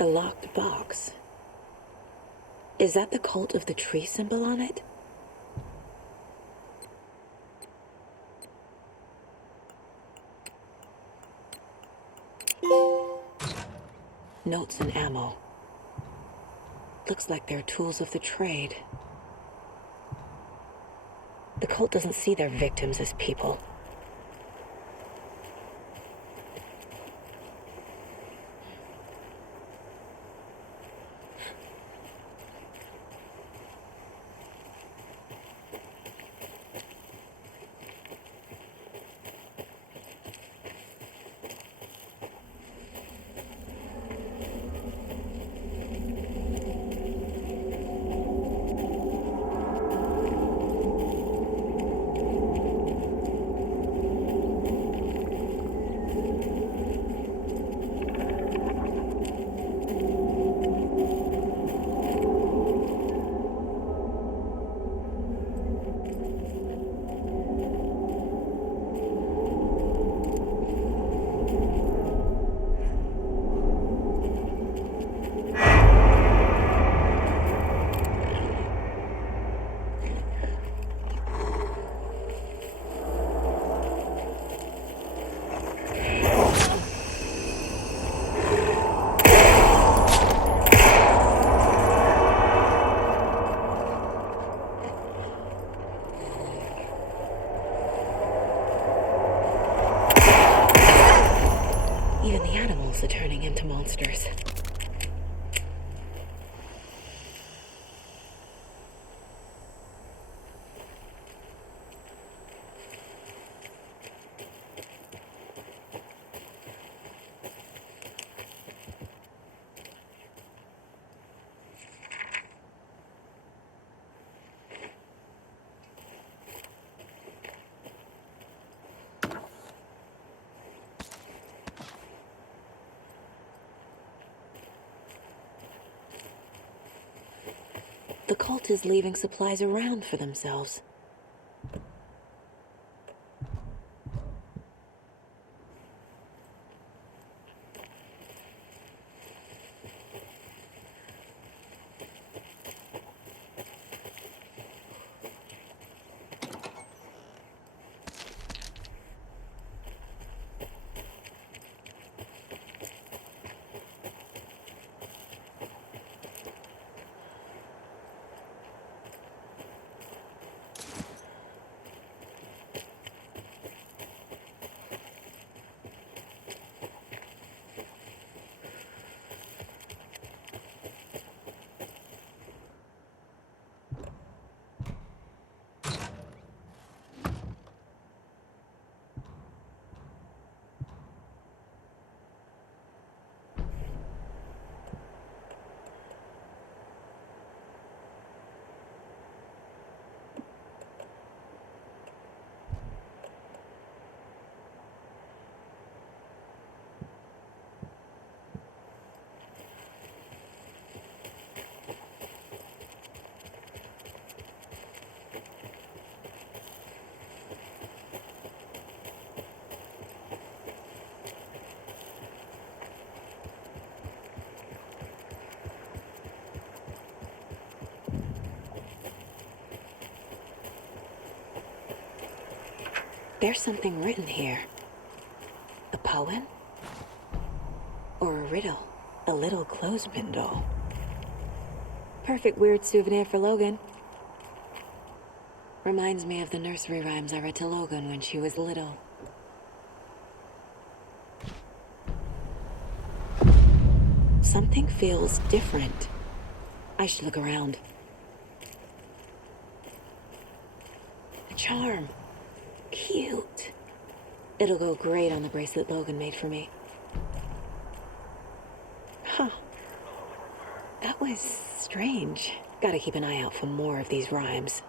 A locked box. Is that the cult of the tree symbol on it? Notes and ammo. Looks like they're tools of the trade. The cult doesn't see their victims as people. Even the animals are turning into monsters. The cult is leaving supplies around for themselves. There's something written here. A poem? Or a riddle? A little clothespin doll. Perfect weird souvenir for Logan. Reminds me of the nursery rhymes I read to Logan when she was little. Something feels different. I should look around. A charm. Cute. It'll go great on the bracelet Logan made for me. Huh. That was strange. Gotta keep an eye out for more of these rhymes.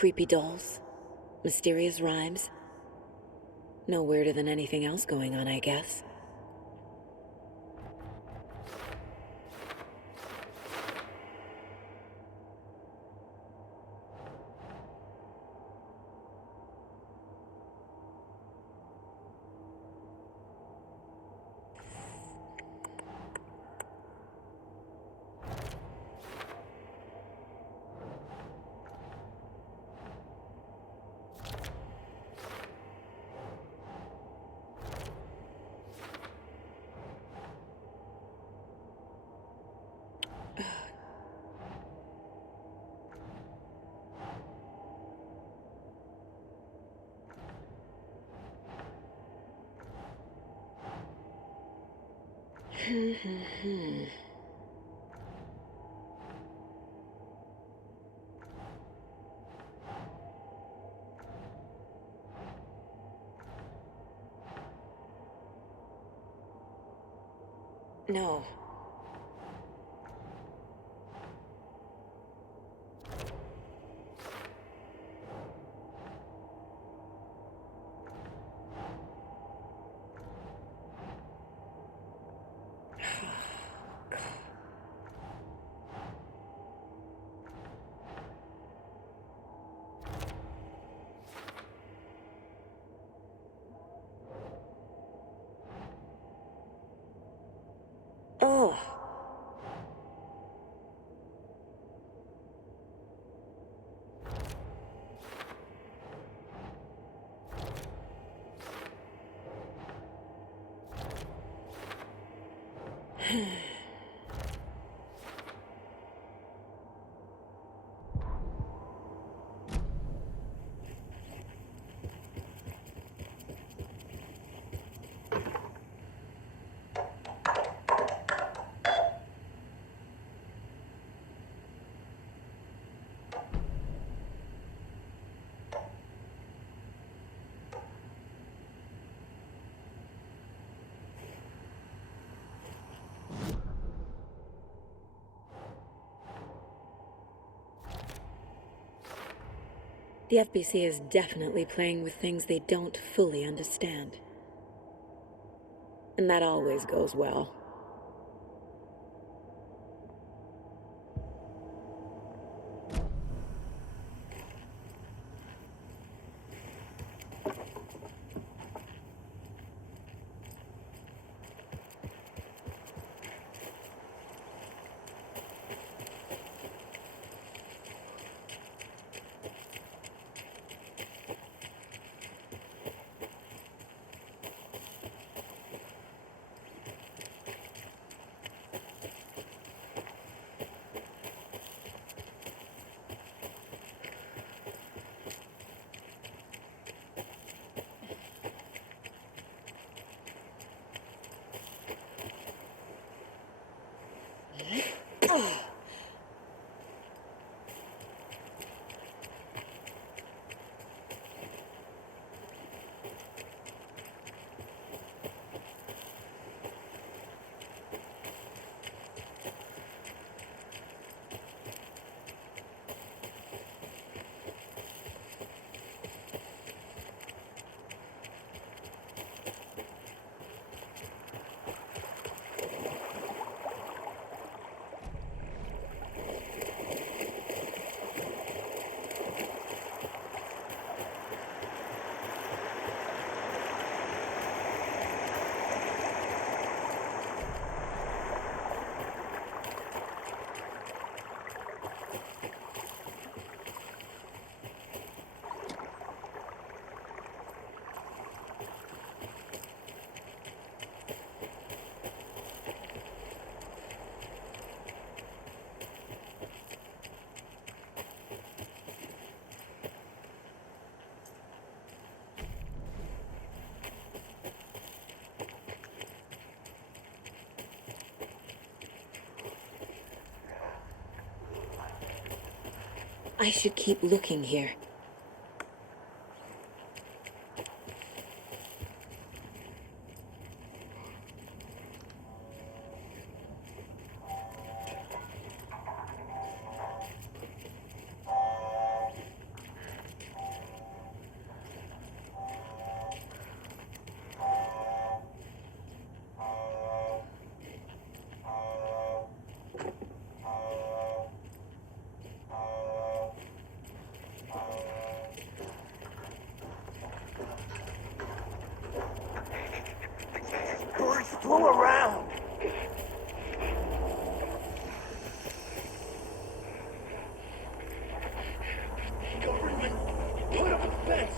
Creepy dolls, mysterious rhymes. No weirder than anything else going on, I guess. No. Oh. The FBC is definitely playing with things they don't fully understand. And that always goes well. I should keep looking here. Fool around. Government, put up a fence.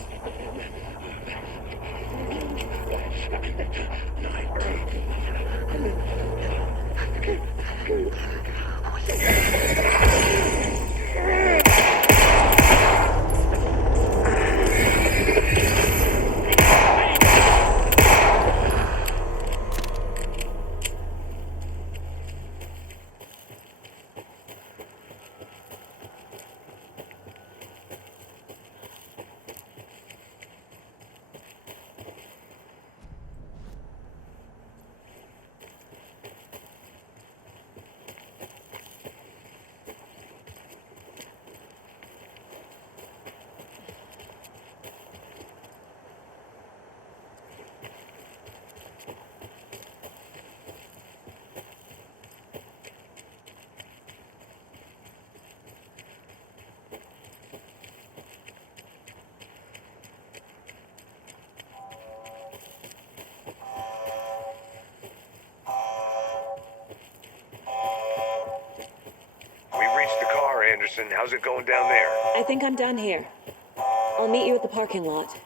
Anderson, how's it going down there? I think I'm done here. I'll meet you at the parking lot.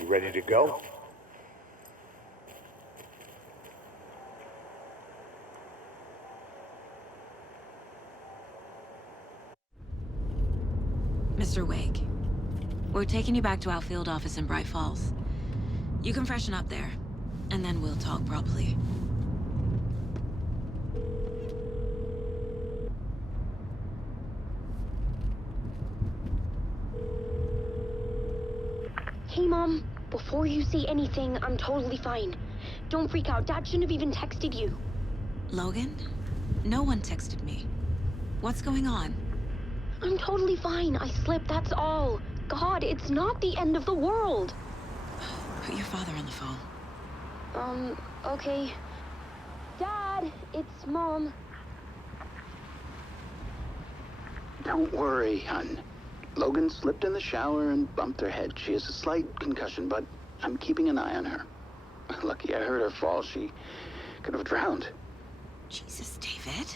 You ready to go? Mr. Wake, we're taking you back to our field office in Bright Falls. You can freshen up there, and then we'll talk properly. Hey, Mom. Before you say anything, I'm totally fine. Don't freak out. Dad shouldn't have even texted you. Logan? No one texted me. What's going on? I'm totally fine. I slipped, that's all. God, it's not the end of the world. Put your father on the phone. Okay. Dad, it's Mom. Don't worry, hon. Logan slipped in the shower and bumped her head. She has a slight concussion, but I'm keeping an eye on her. Lucky I heard her fall. She could have drowned. Jesus, David.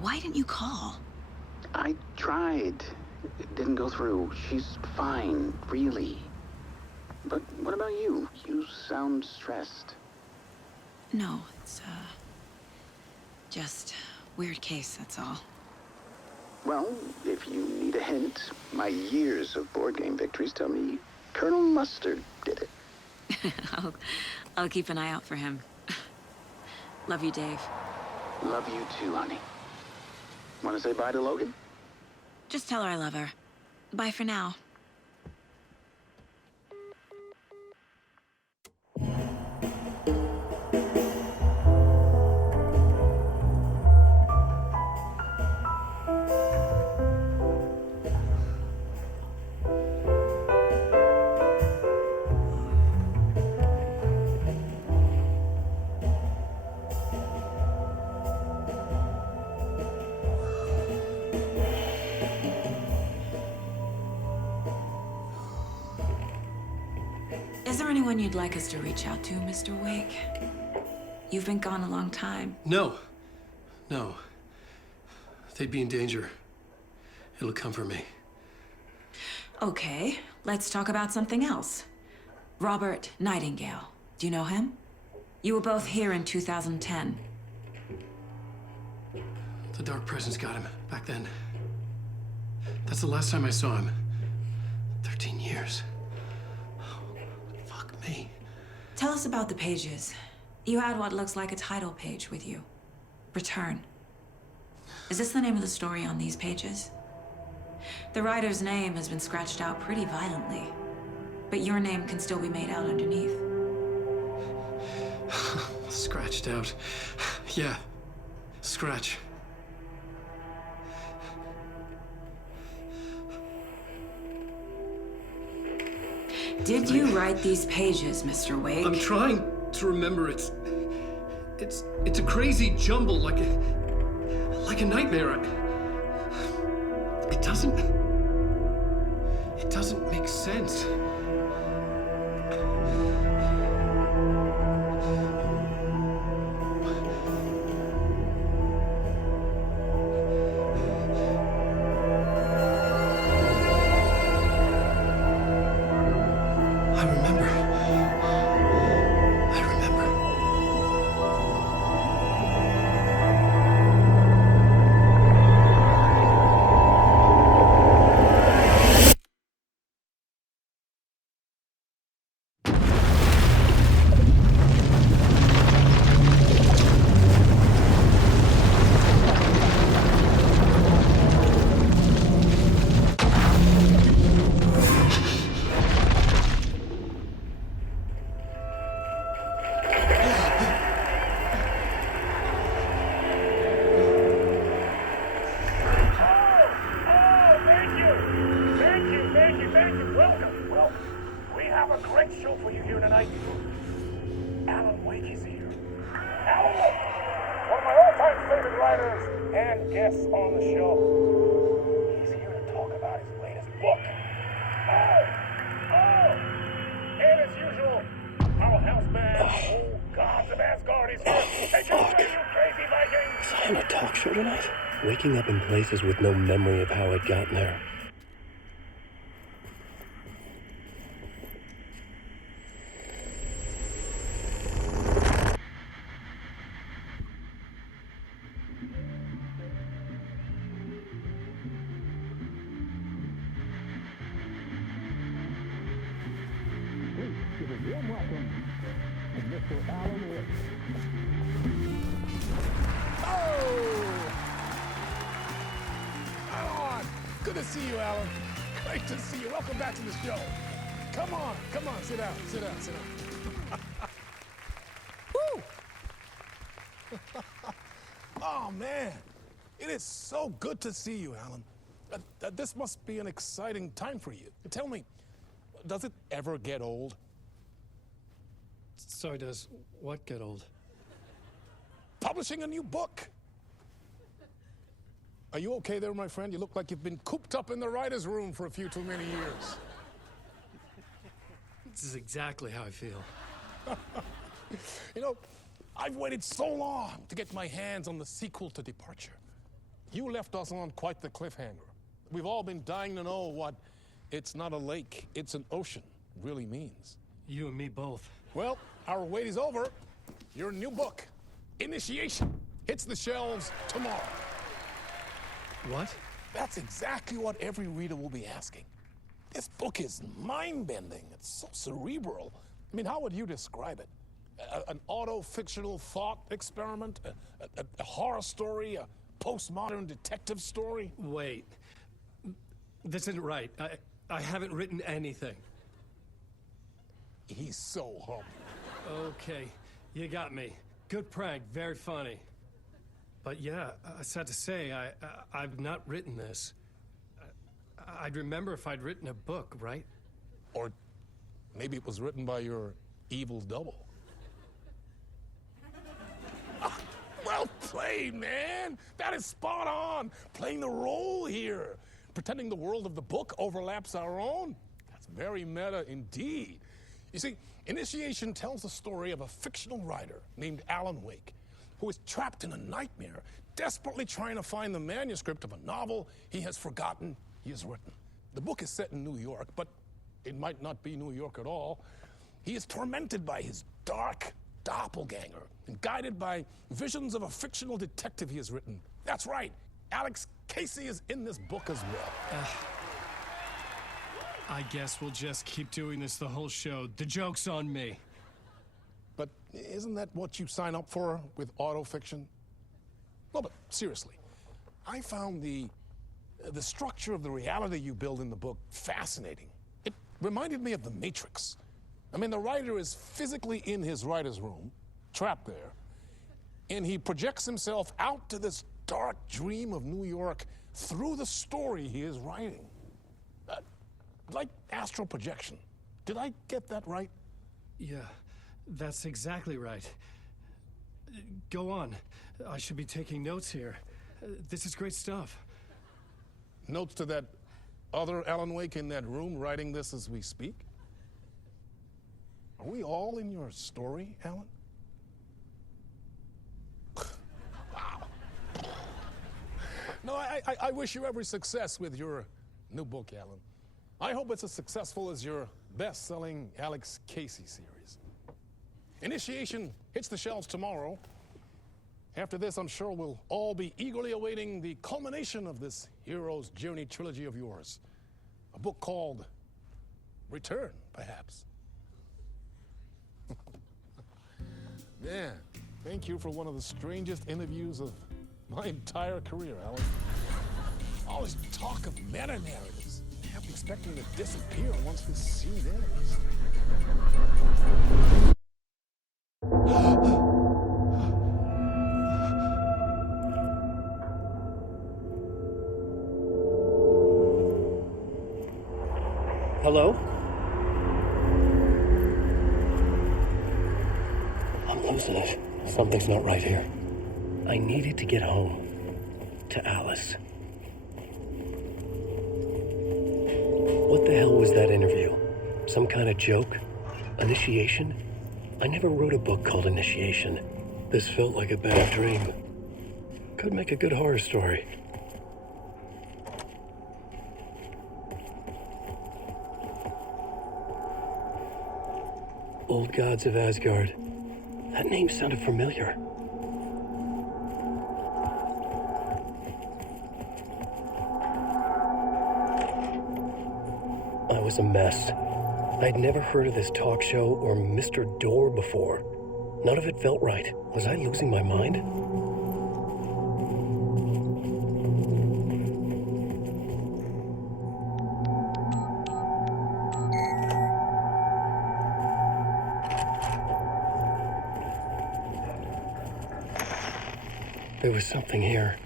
Why didn't you call? I tried. It didn't go through. She's fine, really. But what about you? You sound stressed. No, it's, just weird case, that's all. Well, if you need a hint, my years of board game victories tell me Colonel Mustard did it. I'll keep an eye out for him. Love you, Dave. Love you too, honey. Want to say bye to Logan? Just tell her I love her. Bye for now. Is there anyone you'd like us to reach out to, Mr. Wake? You've been gone a long time. No. They'd be in danger. It'll come for me. Okay, let's talk about something else. Robert Nightingale. Do you know him? You were both here in 2010. The Dark Presence got him back then. That's the last time I saw him. 13 years. Oh, fuck me. Tell us about the pages. You had what looks like a title page with you. Return. Is this the name of the story on these pages? The writer's name has been scratched out pretty violently, but your name can still be made out underneath. Scratched out. Yeah. Scratch. Did you write these pages, Mr. Wake? I'm trying to remember. It's a crazy jumble, like a nightmare. It doesn't make sense. I remember. Welcome. Well, we have a great show for you here tonight. Alan Wake is here. Alan Wake, one of my all-time favorite writers and guests on the show. He's here to talk about his latest book. And as usual, our house band, old gods of Asgard, is here. Take it away, you crazy Vikings! Was I on a talk show tonight? Waking up in places with no memory of how I'd gotten there. Give a warm welcome to Mr. Alan Wake. Alan! Good to see you, Alan. Great to see you. Welcome back to the show. Come on, sit down. Woo! Oh, man. It is so good to see you, Alan. This must be an exciting time for you. Tell me, does it ever get old? So does what get old? Publishing a new book. Are you okay there, my friend? You look like you've been cooped up in the writer's room for a few too many years. This is exactly how I feel. You know, I've waited so long to get my hands on the sequel to Departure. You left us on quite the cliffhanger. We've all been dying to know what "it's not a lake, it's an ocean" really means. You and me both. Well, our wait is over. Your new book, Initiation, hits the shelves tomorrow. What? That's exactly what every reader will be asking. This book is mind-bending. It's so cerebral. I mean, how would you describe it? An auto-fictional thought experiment? A horror story? A postmodern detective story? Wait. This isn't right. I haven't written anything. He's so humble. Okay, you got me. Good prank, very funny. But yeah, I sad to say, I've not written this. I'd remember if I'd written a book, right? Or maybe it was written by your evil double. Well played, man. That is spot on. Playing the role here. Pretending the world of the book overlaps our own. That's very meta indeed. You see, Initiation tells the story of a fictional writer named Alan Wake, who is trapped in a nightmare, desperately trying to find the manuscript of a novel he has forgotten he has written. The book is set in New York, but it might not be New York at all. He is tormented by his dark doppelganger and guided by visions of a fictional detective he has written. That's right, Alex Casey is in this book as well. I guess we'll just keep doing this the whole show. The joke's on me. But isn't that what you sign up for with autofiction? No, but seriously, I found the structure of the reality you build in the book fascinating. It reminded me of The Matrix. I mean, the writer is physically in his writer's room, trapped there, and he projects himself out to this dark dream of New York through the story he is writing. Like astral projection. Did I get that right? Yeah, that's exactly right. Go on. I should be taking notes here. This is great stuff. Notes to that other Alan Wake in that room writing this as we speak? Are we all in your story, Alan? Wow. No, I wish you every success with your new book, Alan. I hope it's as successful as your best-selling Alex Casey series. Initiation hits the shelves tomorrow. After this, I'm sure we'll all be eagerly awaiting the culmination of this hero's journey trilogy of yours. A book called Return, perhaps. Man, thank you for one of the strangest interviews of my entire career, Alan. All this talk of meta-narratives. I kept expecting to disappear once this scene ends. Hello? I'm losing it. Something's not right here. I needed to get home. To Alice. What the hell was that interview? Some kind of joke? Initiation? I never wrote a book called Initiation. This felt like a bad dream. Could make a good horror story. Old Gods of Asgard. That name sounded familiar. I was a mess. I'd never heard of this talk show or Mr. Door before. None of it felt right. Was I losing my mind? There was something here.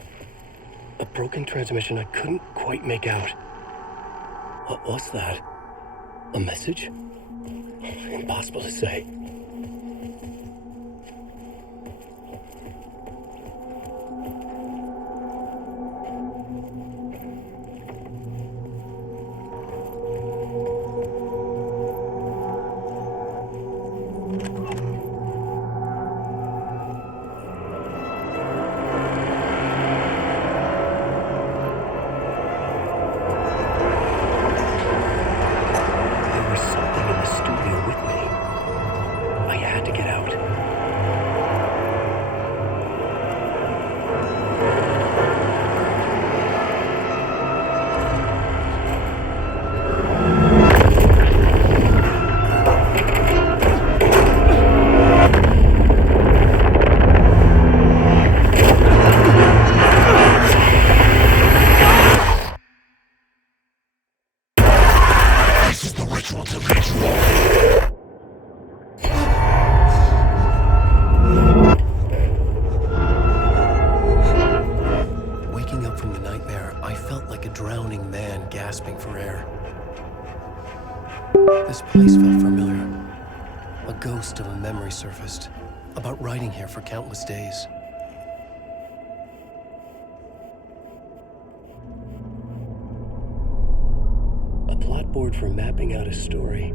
A broken transmission I couldn't quite make out. What was that? A message? Impossible to say. This place felt familiar. A ghost of a memory surfaced about writing here for countless days. A plot board for mapping out a story.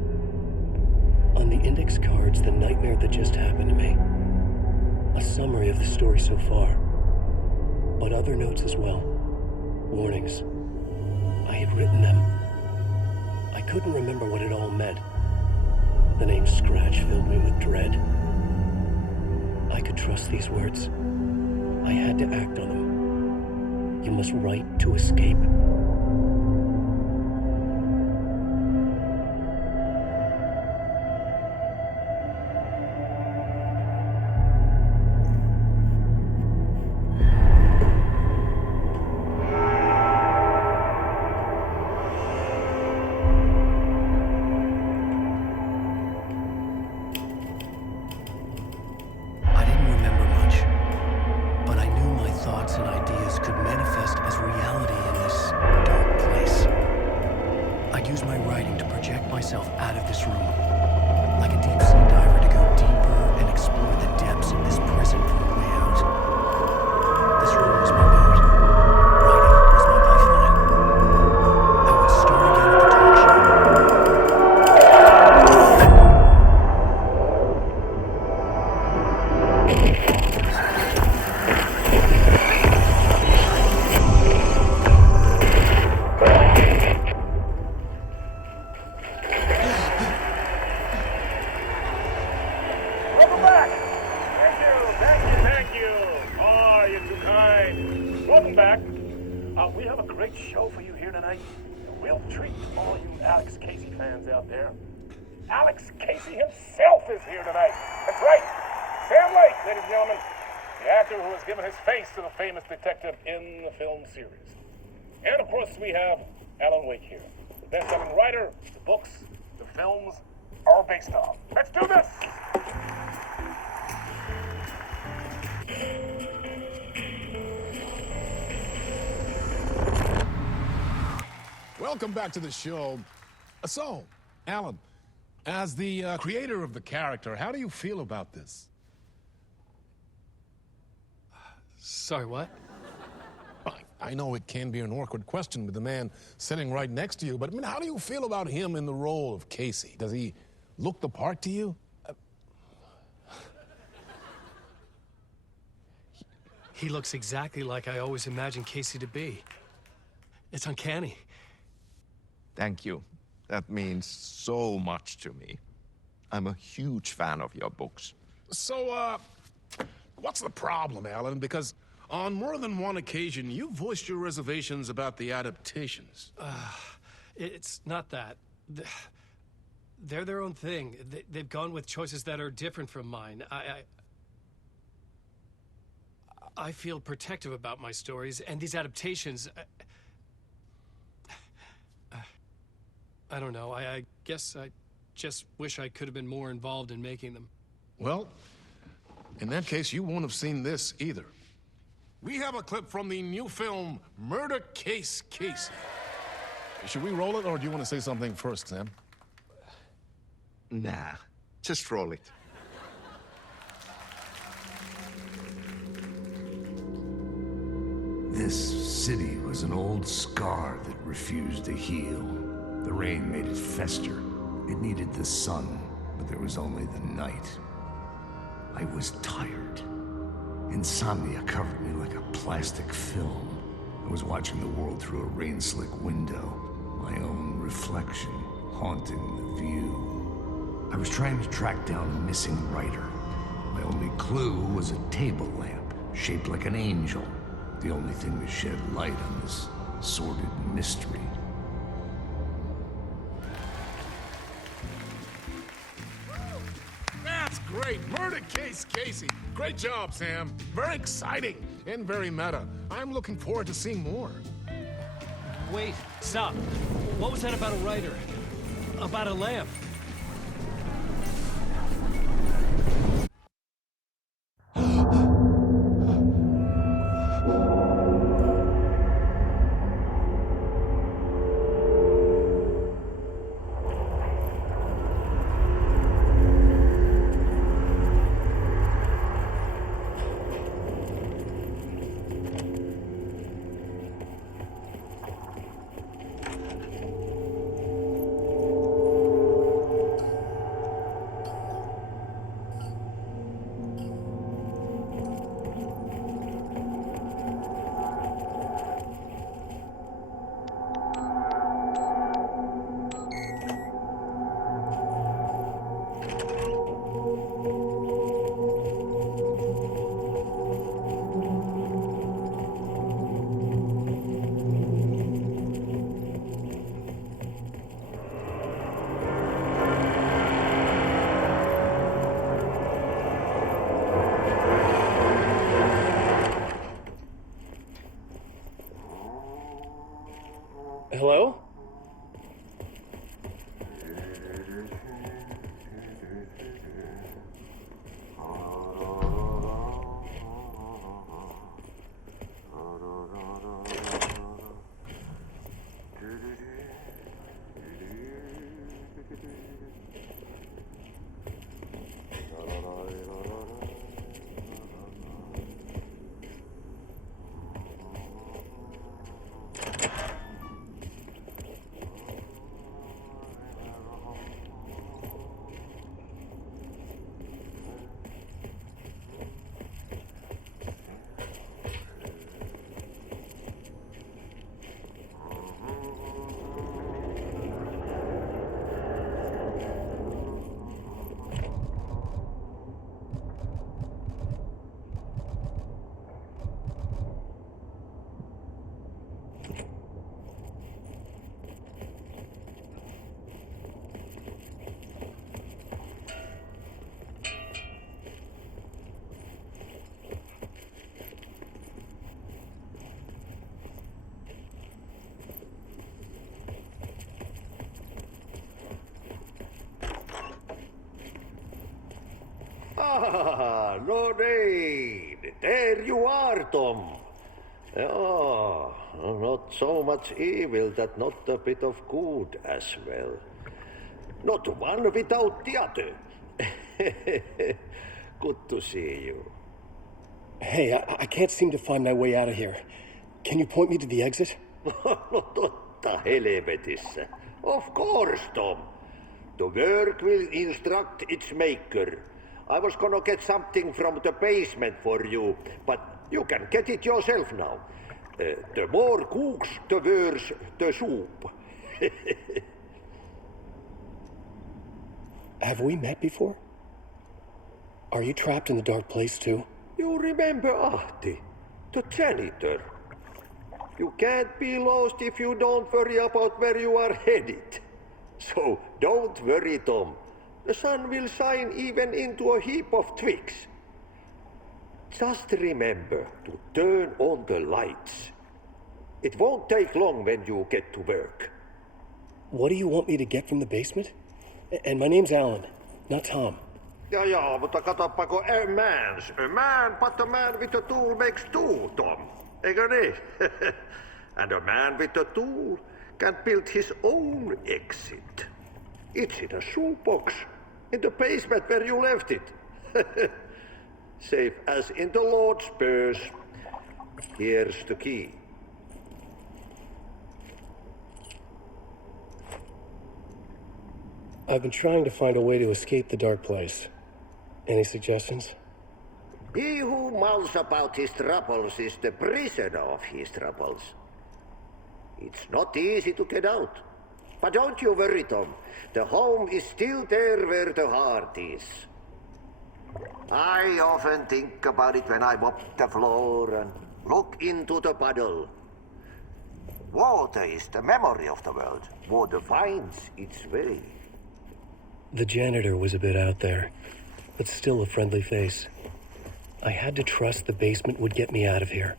On the index cards, the nightmare that just happened to me. A summary of the story so far. But other notes as well. Warnings. I had written them. I couldn't remember what it all meant. The name Scratch filled me with dread. I could trust these words. I had to act on them. You must write to escape. Thoughts and ideas could manifest as reality in this dark place. I'd use my writing to project myself out of this room, like a deep-sea diver to go deeper and explore the depths of this prison for a way out. This room was my boat. Writing was my lifeline. I would start again at the talk Welcome back. We have a great show for you here tonight. We'll treat all you Alex Casey fans out there. Alex Casey himself is here tonight. That's right. Sam Lake, ladies and gentlemen. The actor who has given his face to the famous detective in the film series. And of course, we have Alan Wake here. The best-selling writer, the books, the films are based on. Let's do this! Welcome back to the show. So, Alan, as the creator of the character, how do you feel about this? Sorry, what? I know it can be an awkward question with the man sitting right next to you, but I mean, how do you feel about him in the role of Casey? Does he look the part to you? He looks exactly like I always imagined Casey to be. It's uncanny. Thank you. That means so much to me. I'm a huge fan of your books. So, what's the problem, Alan? Because on more than one occasion, you voiced your reservations about the adaptations. It's not that. They're their own thing. They've gone with choices that are different from mine. I feel protective about my stories, and these adaptations... I don't know. I guess I just wish I could have been more involved in making them. Well, in that case, you won't have seen this either. We have a clip from the new film, Murder Case Casey. Should we roll it, or do you want to say something first, Sam? Nah, just roll it. This city was an old scar that refused to heal. The rain made it fester. It needed the sun, but there was only the night. I was tired. Insomnia covered me like a plastic film. I was watching the world through a rain-slick window, my own reflection haunting the view. I was trying to track down a missing writer. My only clue was a table lamp, shaped like an angel. The only thing to shed light on this sordid mystery. That's great. Murder Case Casey. Great job, Sam. Very exciting and very meta. I'm looking forward to seeing more. Wait, stop. What was that about a writer? About a lamp? Hello? Ah, no need. There you are, Tom. Oh, not so much evil that not a bit of good as well. Not one without the other. Good to see you. Hey, I can't seem to find my way out of here. Can you point me to the exit? No totta helvetissä. Of course, Tom. The work will instruct its maker. I was gonna get something from the basement for you, but you can get it yourself now. The more cooks, the worse the soup. Have we met before? Are you trapped in the dark place too? You remember Ahti, the janitor. You can't be lost if you don't worry about where you are headed. So don't worry, Tom. The sun will shine even into a heap of twigs. Just remember to turn on the lights. It won't take long when you get to work. What do you want me to get from the basement? And my name's Alan, not Tom. Ja, mutta katoppa, a man, but a man with a tool makes two, Tom. Eikö niin? And a man with a tool can build his own exit. It's in a shoebox, in the basement where you left it. Safe as in the Lord's purse. Here's the key. I've been trying to find a way to escape the dark place. Any suggestions? He who mulls about his troubles is the prisoner of his troubles. It's not easy to get out. But don't you worry, Tom. The home is still there where the heart is. I often think about it when I mop the floor and look into the puddle. Water is the memory of the world. Water finds its way. The janitor was a bit out there, but still a friendly face. I had to trust the basement would get me out of here.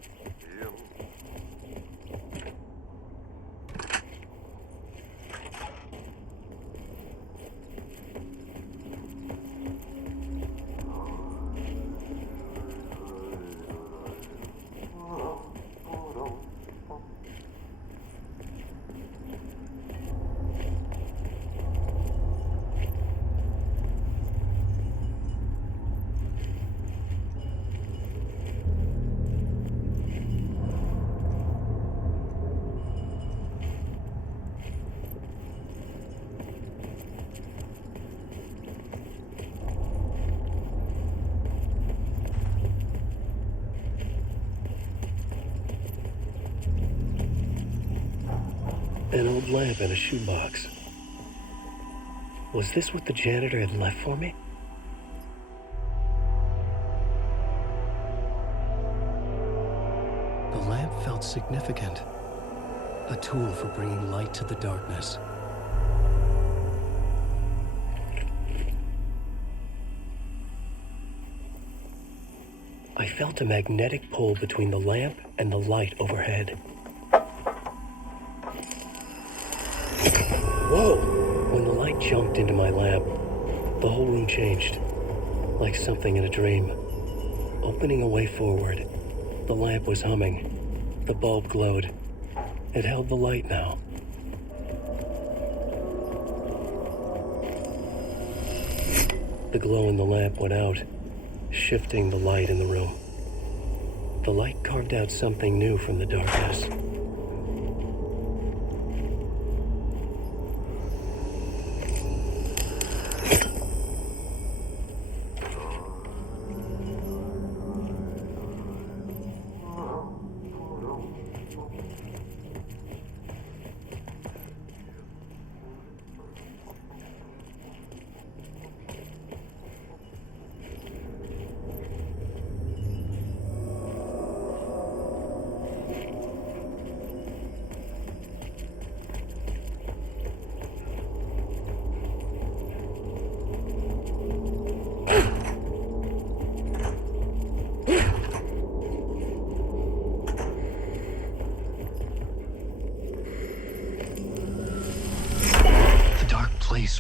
An old lamp and a shoebox. Was this what the janitor had left for me? The lamp felt significant. A tool for bringing light to the darkness. I felt a magnetic pull between the lamp and the light overhead. jumped into my lab. The whole room changed, like something in a dream. Opening a way forward, the lamp was humming. The bulb glowed. It held the light now. The glow in the lamp went out, shifting the light in the room. The light carved out something new from the darkness.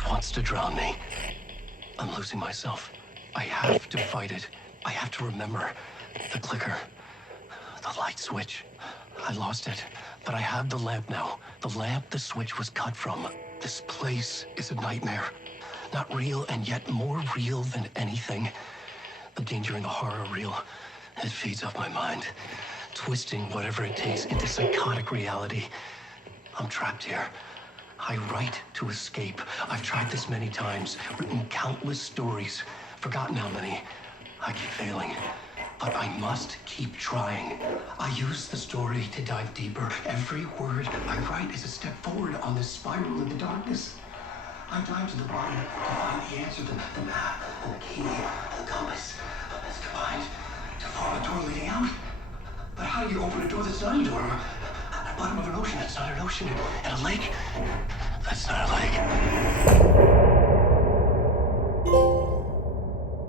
Wants to drown me. I'm losing myself. I have to fight it. I have to remember. The clicker. The light switch. I lost it. But I have the lamp now. The lamp the switch was cut from. This place is a nightmare. Not real, and yet more real than anything. The danger and the horror are real. It feeds off my mind. Twisting whatever it takes into psychotic reality. I'm trapped here. I write to escape. I've tried this many times, written countless stories, forgotten how many. I keep failing, but I must keep trying. I use the story to dive deeper. Every word I write is a step forward on this spiral in the darkness. I dive to the bottom to find the answer, the map, and the key, and the compass. It's combined to form a door leading out. But how do you open a door that's not a door? At the bottom of an ocean that's not an ocean, and a lake that's not a lake.